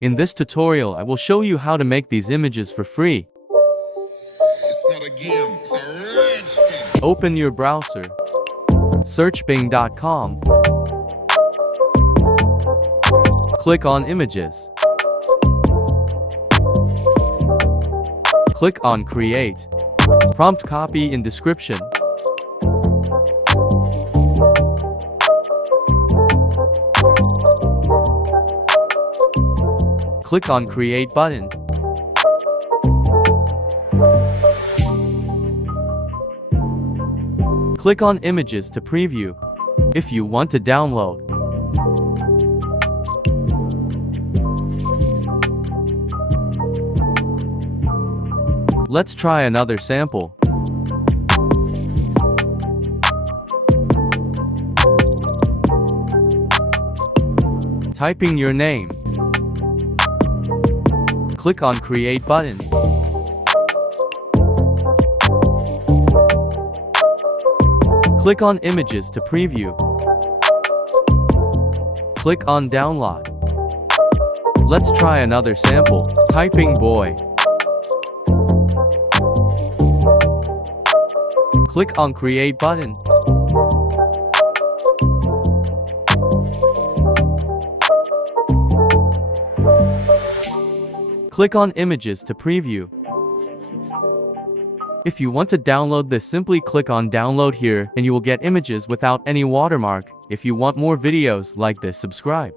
In this tutorial, I will show you how to make these images for free. It's not a game, it's a rich thing. Open your browser. Search bing.com. Click on Images. Click on Create. Prompt copy in description. Click on Create button. Click on Images to preview. If you want to download, let's try another sample. Typing your name. Click on Create button. Click on Images to preview. Click on Download. Let's try another sample. Typing boy. Click on Create button. Click on Images to preview. If you want to download this, simply click on Download here and you will get images without any watermark. If you want more videos like this, subscribe.